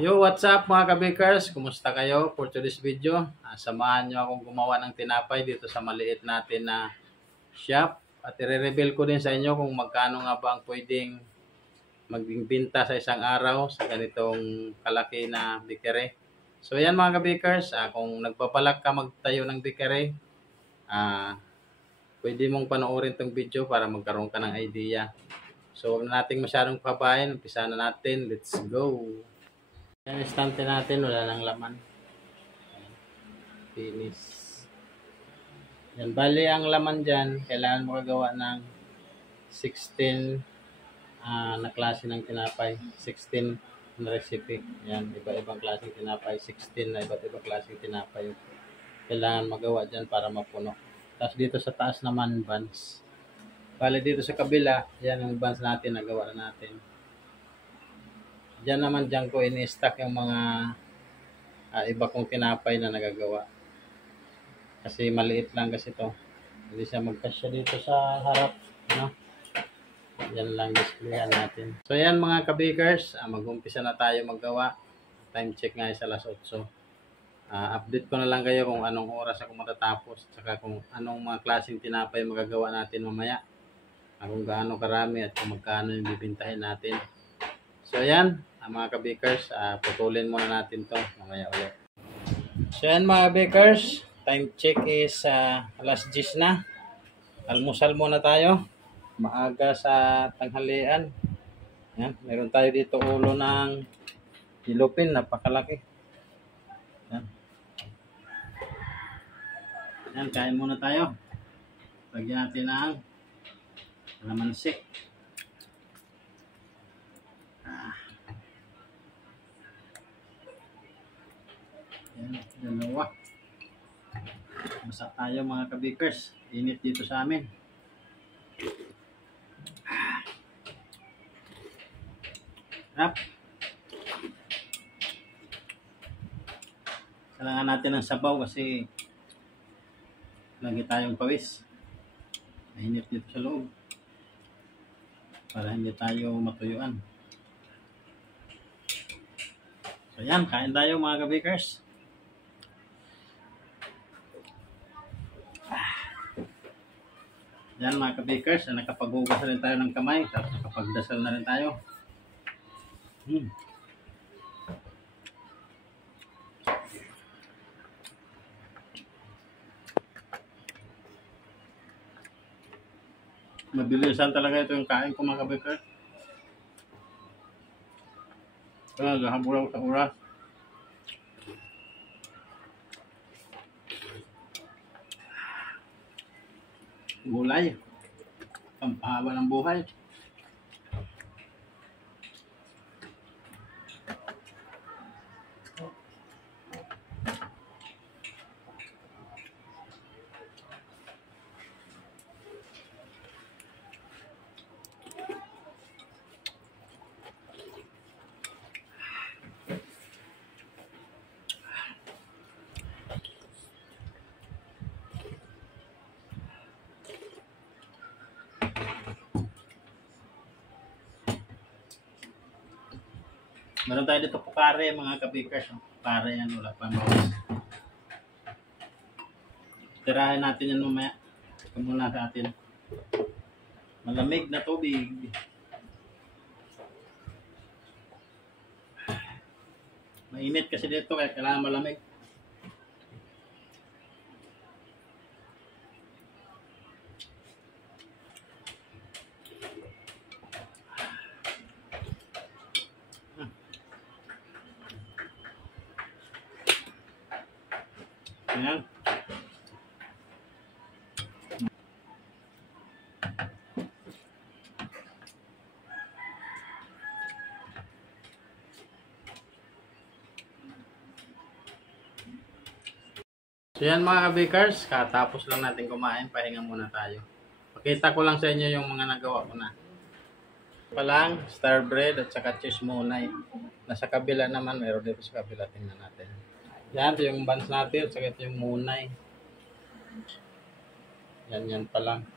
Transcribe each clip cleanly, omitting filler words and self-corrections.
Yo, what's up mga kabikers? Kumusta kayo for today's video? Samahan nyo akong gumawa ng tinapay dito sa maliit natin na shop. At i-reveal ko din sa inyo kung magkano nga ba ang pwedeng maging binta sa isang araw sa ganitong kalaki na bakery. So yan mga kabikers, kung nagpapalak ka magtayo ng bakery, pwede mong panoorin tong video para magkaroon ka ng idea. So huwag na nating masyadong pabayan, umpisa na natin, let's go! Yan, istante natin, wala nang laman. Finish. Yan, bali ang laman dyan, kailangan mo kagawa ng 16 na klase ng tinapay. 16 na recipe. Yan, iba-ibang klaseng tinapay. 16 na iba't ibang klaseng tinapay. Kailangan magawa dyan para mapuno. Tapos dito sa taas naman, buns. Bali dito sa kabila, yan yung buns natin, nagawa na natin. Diyan naman dyan ko ini-stack yung mga iba kong tinapay na nagagawa. Kasi maliit lang kasi to. Hindi siya magkasya dito sa harap. No? Yan lang displayan natin. So yan mga kabakers, mag-umpisa na tayo maggawa. Time check nga sa alas 8. Update ko na lang kayo kung anong oras ako matatapos. Saka kung anong mga klaseng tinapay magagawa natin mamaya. Kung gaano karami at kung magkano yung bibintahin natin. So yan, mga kabakers, putulin muna natin to mamaya ulit. So yan mga bakers, time check is alas 10 na. Almusal muna tayo. Maaga sa tanghalian. Yan, meron tayo dito ulo ng ilupin, napakalaki. Yan. Yan, kain muna tayo. Lagyan natin ng kalamansi. Yan, dalawa. Masak tayo mga kabakers. Init dito sa amin. Harap. Kailangan natin ng sabaw kasi lagi tayong pawis. Mainit dito sa loob. Para hindi tayo matuyuan. So yan, kain tayo mga kabakers. Yan mga kabakers, nakapaghugas na rin tayo ng kamay, tapos nakapagdasal na rin tayo. Mabilisan talaga ito yung kain ko mga kabakers. Gahabol ako sa oras. Gulay. Pampahaba ng buhay. Meron tayo dito pukare mga kabakers. Pukare yan, wala pa bawas. Tirahin natin yan mamaya. Ito muna sa atin. Malamig na tubig. Mainit kasi dito kaya kailangan malamig. Ayan. So yan mga kabakers, katapos lang natin kumain, pahinga muna tayo. Pakita ko lang sa inyo yung mga nagawa ko na. Palang, star bread at saka cheese munay. Nasa kabila naman, meron dito sa kabila, tingnan natin. Yan, ito yung buns natin, at saka ito yung munay. Yan pa lang.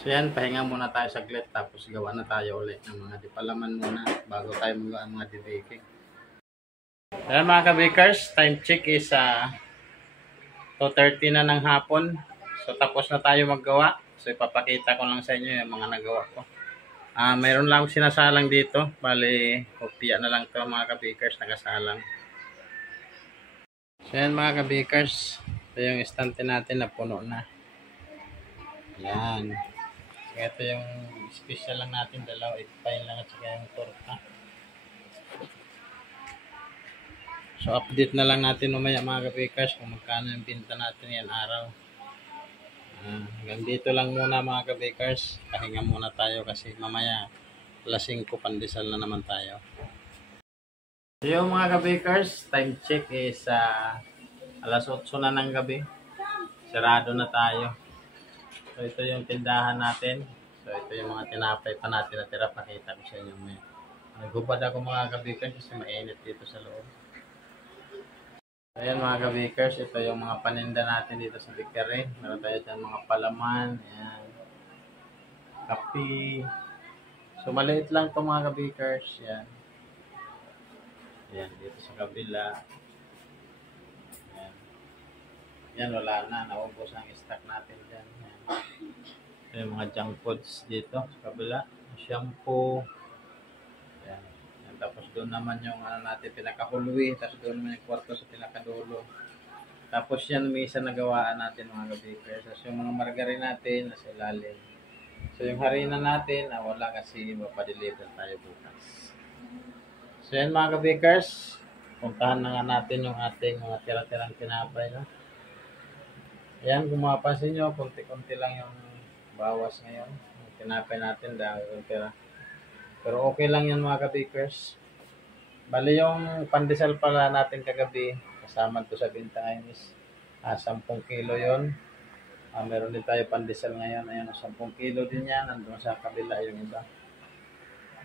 So yan, pahinga muna tayo saglit tapos gawa na tayo ulit ng mga dipalaman muna bago tayo magawa ang mga dibaking. Ayan mga ka-bakers, time check is 2:30 na ng hapon. So tapos na tayo maggawa. So ipapakita ko lang sa inyo yung mga nagawa ko. Mayroon lang akong sinasalang dito. Bali, kopya na lang to mga ka-bakers, nakasalang. So yan mga ka-bakers, ito yung estante natin na puno na. Yan. So ito yung special lang natin, dalawa, ippain lang at saka yung torta. So update na lang natin mamaya mga ka-bakers kung magkano yung binta natin yan araw. Hanggang dito lang muna mga ka-bakers. Pahinga muna tayo kasi mamaya alas 5 pandesal na naman tayo. So yung mga ka-bakers, time check is alas 8 na ng gabi. Sarado na tayo. So ito yung tindahan natin. So ito yung mga tinapay pa natin na tira. Pakita ko sa inyo may. Nagubad ako mga ka-bakers kasi mainit dito sa loob. Ayan mga ka-bakers, ito yung mga paninda natin dito sa bakery. Meron tayo dyan mga palaman, ayan, kape. So maliit lang ito mga ka-bakers, ayan. Ayan, dito sa kabila. Ayan, ayan wala na, naubos ang stock natin dyan. Ayan. Ito yung mga junk foods dito sa kabila, shampoo. Ayan. Tapos doon naman yung natin pinakahulwi, tapos doon naman yung kwarto sa pinakadulo. Tapos yan may isa nagawaan natin mga ka-bakers. Tapos yung mga margarine natin nasa ilalim. So yung harina natin wala kasi mapadeliver tayo bukas. So yan mga ka-bakers, puntahan na nga natin yung ating mga tira-tirang tinapay. No? Ayan, kung mapapansin nyo, konti-konti lang yung bawas ngayon. Yung tinapay natin dahil yung tira. Pero okay lang yan mga ka-bakers. Bali yung pandesal pala natin kagabi, kasama to sa binta ngayon is 10 kilo yon. Meron din tayo pandesal ngayon. Ayan, 10 kilo din yan. Nandun sa kabila yung iba.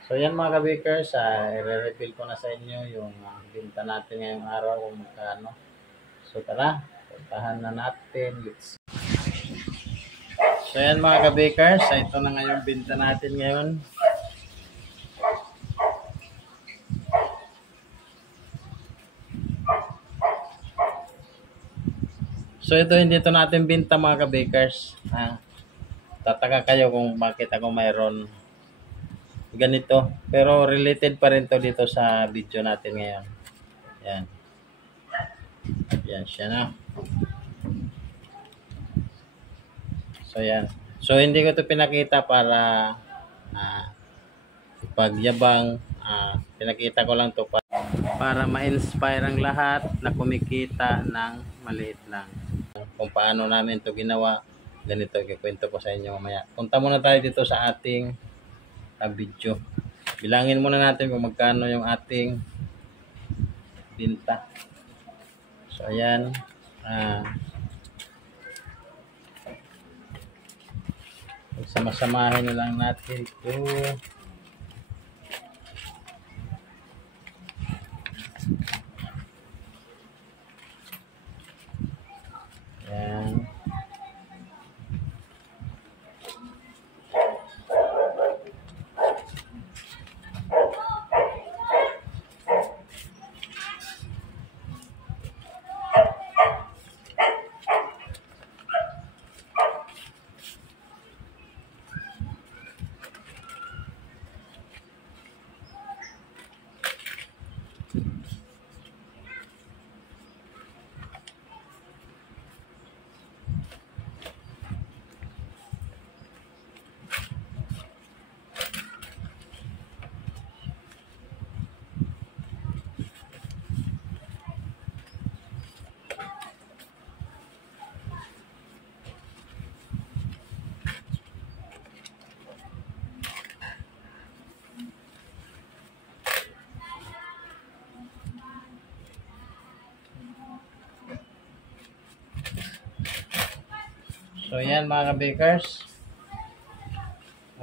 So yan mga ka-bakers, i-reveal ko na sa inyo yung binta natin ngayong araw kung magkano. So tara, puntahan na natin. So yan mga ka-bakers, ito na nga yung binta natin ngayon. So ito hindi ito natin binta mga ka-bakers. Tataka kayo kung bakit ako mayroon ganito. Pero related pa rin to dito sa video natin ngayon. Yan. Yan siya na. So yan. So hindi ko ito pinakita para pagyabang. Pinakita ko lang to para ma-inspire ang lahat na kumikita ng maliit lang. Kung paano namin to ginawa, ganito ikikwento ko sa inyo mamaya. Punta muna tayo dito sa ating video. Bilangin muna natin kung magkano yung ating binta. So ayan, sama-samahin na lang natin ito. Ayan. So yan mga ka-bakers.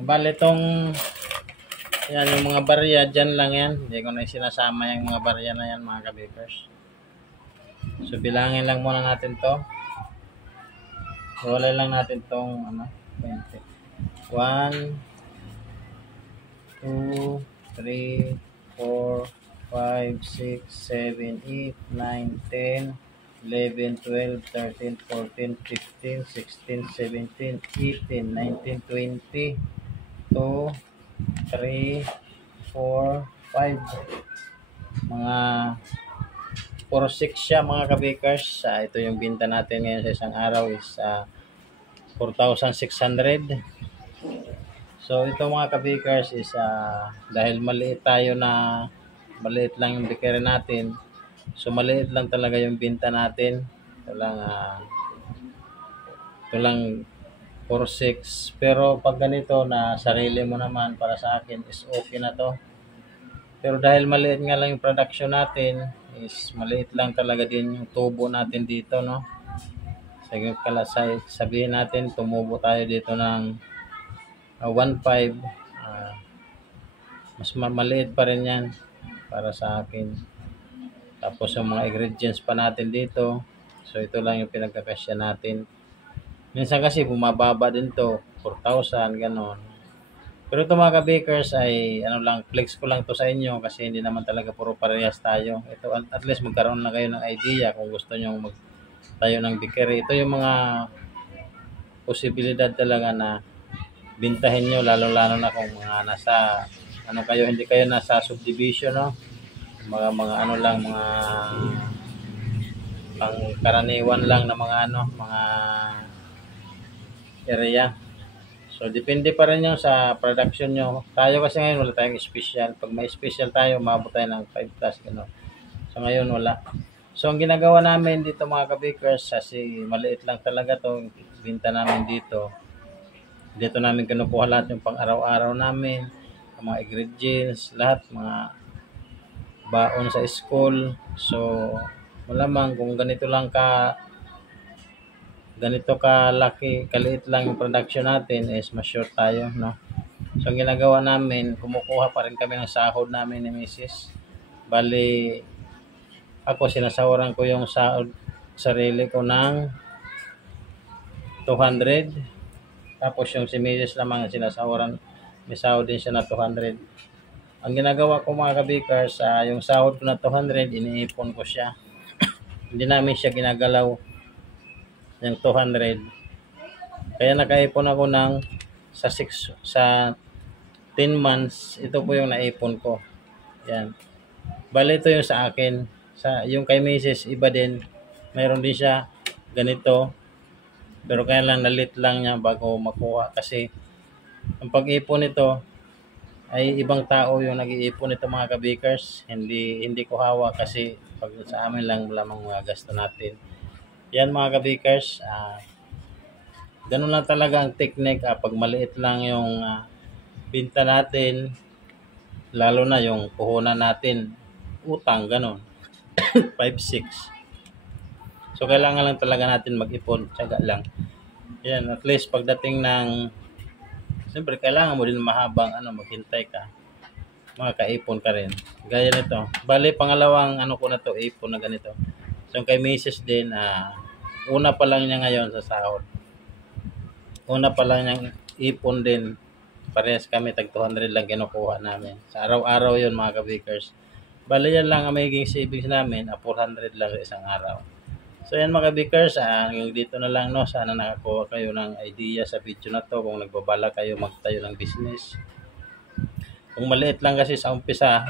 Bali itong yan yung mga barya dyan lang yan. Hindi ko na sinasama yung mga barya na yan mga ka-bakers. So bilangin lang muna natin to. Wala lang natin tong 20. 1, 2, 3, 4, 5, 6, 7, 8, 9, 10, 11, 12, 13, 14, 15, 16, 17, 18, 19, 20, 2, 3, 4, 5. Mga 4-6 siya mga kabikers. Ito yung binta natin ngayon sa isang araw is 4,600. So ito mga kabikers is dahil maliit lang yung bikere natin. So maliit lang talaga yung binta natin. Ito lang 4-6. Pero pag ganito na sarili mo naman, para sa akin is okay na to. Pero dahil maliit nga lang yung production natin, is maliit lang talaga din yung tubo natin dito, no? Sabihin natin, tumubo tayo dito ng 1.5. Mas maliit pa rin yan para sa akin. Tapos yung mga ingredients pa natin dito. So ito lang yung pinagkakasya natin. Minsan kasi bumababa din to, 4,000, ganon. Pero ito mga ka-bakers ay flex ko lang to sa inyo kasi hindi naman talaga puro parehas tayo. Ito at least magkaroon na kayo ng idea kung gusto nyo magtayo ng bakery. Ito yung mga posibilidad talaga na bintahin nyo, lalo na kung mga nasa hindi kayo nasa subdivision, no? Mga pangkaraniwan lang na mga area. So, depende pa rin yung sa production nyo. Tayo kasi ngayon wala tayong special. Pag may special tayo, maabot tayo ng 5 plus. Gano'n. So, ngayon wala. So, ang ginagawa namin dito mga kabakers, kasi maliit lang talaga to binta namin dito. Dito namin kinukuha lahat yung pang araw-araw namin. Mga ingredients, lahat, mga baon sa school. So, malamang kung ganito kalaki, kaliit lang yung production natin is mas sure tayo, no? So ang ginagawa namin, kumukuha pa rin kami ng sahod namin ni Mrs. Bali ako sinasawaran ko yung sahod sarili ko ng 200. Tapos yung si Mrs. lamang sinasawaran, may sahod din siya na 200. Ang ginagawa ko mga kabikers, yung sahod ko na 200, iniipon ko siya. Hindi namin siya ginagalaw yung 200. Kaya nakaipon ako sa 10 months, ito po yung naipon ko. Yan. Bali ito yung sa akin. Yung kay Mrs. iba din. Mayroon din siya ganito. Pero kaya lang nalit lang niya bago makuha. Kasi ang pag-ipon nito ay ibang tao yung nag-iipon nito mga kabakers. Hindi ko hawak kasi pag sa amin lang lamang mga gasto natin. Yan mga kabakers, ganun lang talaga ang technique pag maliit lang yung binta natin, lalo na yung puhunan natin, utang, ganun, 5-6. So kailangan lang talaga natin mag-ipon, tsaga lang. Yan, at least pagdating siyempre kailangan mo din mahabang maghintay ka, makakaipon ka rin. Gaya nito, bali pangalawang ko na to, ipon na ganito. So kay Mrs. din, una pa lang niya ngayon sa sahod. Una pa lang niyang ipon din. Parehas kami, tag 200 lang kinukuha namin. Sa araw-araw yun mga kabakers. Bali yan lang ang magiging savings namin, 400 lang sa isang araw. So yan mga kabakers, hanggang dito na lang, no. Sana nakakuha kayo ng idea sa video na to kung nagbabala kayo magtayo ng business. Kung maliit lang kasi sa umpisa,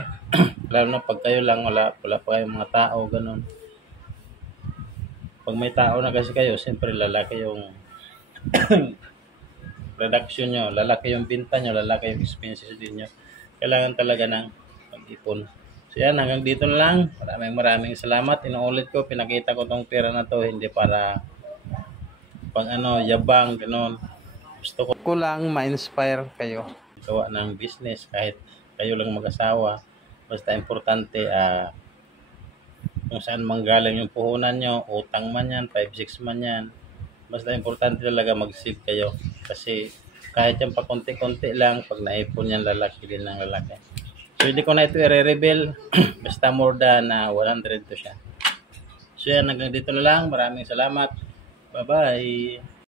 lalo na pag kayo lang, wala pa kayong mga tao, ganun. Pag may tao na kasi kayo, siyempre lalaki yung production nyo, lalaki yung binta nyo, lalaki yung expenses din nyo. Kailangan talaga ng mag-ipon. So yan, hanggang dito na lang. Maraming salamat. Inuulit ko, pinakita ko tong pera na to, hindi para pang yabang, gano'n. Gusto ko lang ma-inspire kayo gawa ng business kahit kayo lang mag-asawa. Basta importante, kung saan manggaling yung puhunan nyo, utang man yan, 5-6 man yan. Basta importante talaga mag-save kayo. Kasi kahit yung pa konti-konti lang, pag naipon yan, lalaki din ng lalaki. So hindi ko na ito i-reveal. Basta more than 100 to siya. So yan, hanggang dito na lang. Maraming salamat. Bye-bye.